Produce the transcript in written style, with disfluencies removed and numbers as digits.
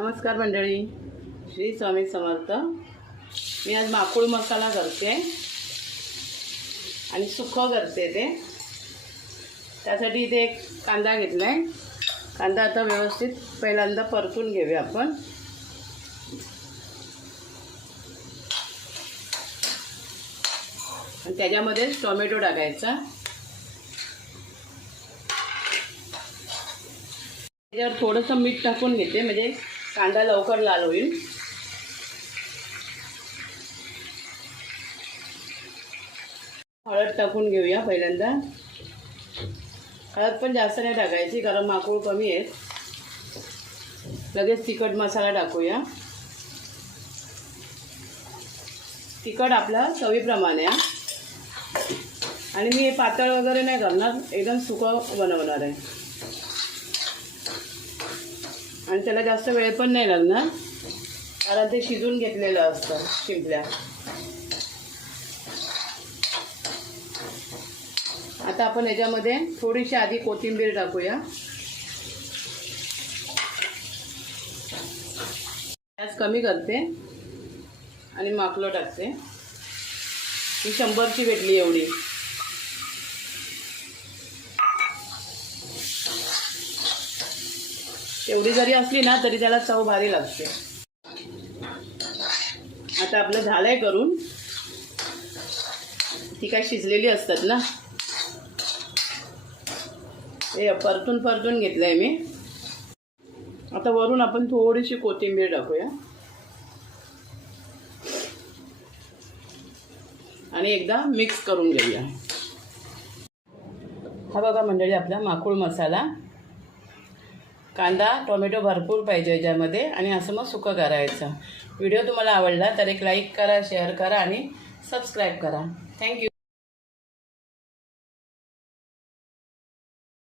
नमस्कार मंडळी, श्री स्वामी समर्थ। मी आज माकुळ मसाला करते आणि सुकं करते ते। त्यासाठी इथे एक कांदा घेतलाय। कांदा आता व्यवस्थित पहिल्यांदा परतून घेऊया आपण। आणि त्याच्यामध्ये टोमॅटो टाकायचा। त्याच्यावर थोडंसं मीठ टाकून घेते, म्हणजे कांदा लवकर लाल होईल। हळद टाकून घेऊया पहिल्यांदा। हळद पण जास्त नाही टाकायची कारण माकुळ कमी आहे। लगेच तिखट मसाला टाकूया। तिखट आपल्या चवीप्रमाणे आणि मी हे पातळ वगैरे नाही करणार, एकदम सुकं बनवणार आहे। आणि त्याला जास्त वेळ पण नाही लागणार कारण ते शिजून घेतलेलं असतं शिंपल्या। आता आपण याच्यामध्ये थोडीशी आधी कोथिंबीर टाकूया। गॅस कमी करते आणि माकलो टाकते। ही 100ची भेटली एवढी। एवढी जरी असली ना तरी त्याला चव भारी लागते। आता आपलं झालंय करून। ती काय शिजलेली असतात ना, हे परतून घेतलंय मी। आता वरून आपण थोडीशी कोथिंबीर टाकूया आणि एकदा मिक्स करून घेऊया। हा बघा मंडळी, आपला माकुळ मसाला। कांदा टोमॅटो भरपूर पाहिजे याच्यामध्ये आणि असं मग सुकं करायचं। व्हिडिओ तुम्हाला आवडला तर एक लाईक करा, शेअर करा आणि सबस्क्राईब करा। थँक्यू।